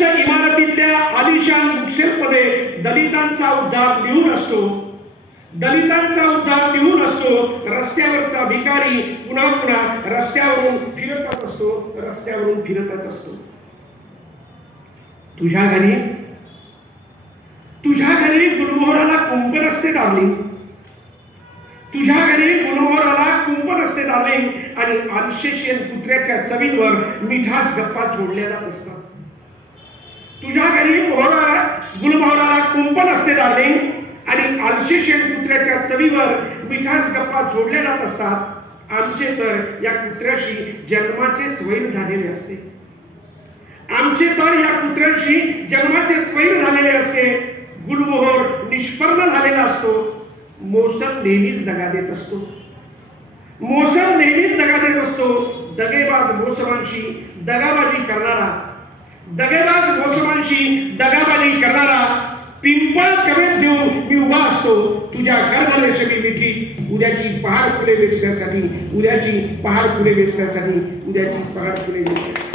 उंच इमारतीतल्या आलिशान बुकशेल्फमध्ये दलितांचा उद्धार लिहून असतो, दलितांचा उद्धार लिहून असतो. रस्त्यावरचा भिकारी पुन्हा पुन्हा रस्त्यावरून फिरतच असतो, रस्त्यावरून फिरतच असतो. तुझ्या घरी गुलमोहराला कुंप नसते डार्लिंग, तुझ्या घरी गुलमोहराला कुंप नसते डार्लिंग. आणि अल्सेशियन कुत्र्याच्या चवीवर मिठास गप्पा जोडल्या जात असतात. तुझ्या घरी गुलमोहराला कुंप नसते डार्लिंग आणि अल्सेशियन कुत्र्याच्या चवीवर मिठास गप्पा जोडल्या जात असतात. आमचे तर या कुत्र्याशी जन्माचेच वैर झालेले असते, आमचे तर या कुत्र्यांशी जन्माचेच वैर झालेले असते. गुलमोहर निष्पन्न झालेला असतो. मोसम नेहमीच दगा देत असतो, मोसम नेहमीच दगा देत असतो. दगेबाज मोसमांशी दगाबाजी करणारा, दगेबाज मोसमांशी दगाबाजी करणारा पिंपळ कवेत देऊन मी उभा असतो. तुझ्या गर्भरेषेवी मिठी उद्याची पहाड फुले वेचण्यासाठी, उद्याची पहाड फुले वेचण्यासाठी, उद्याची पहाड फुले वेचण्यासाठी.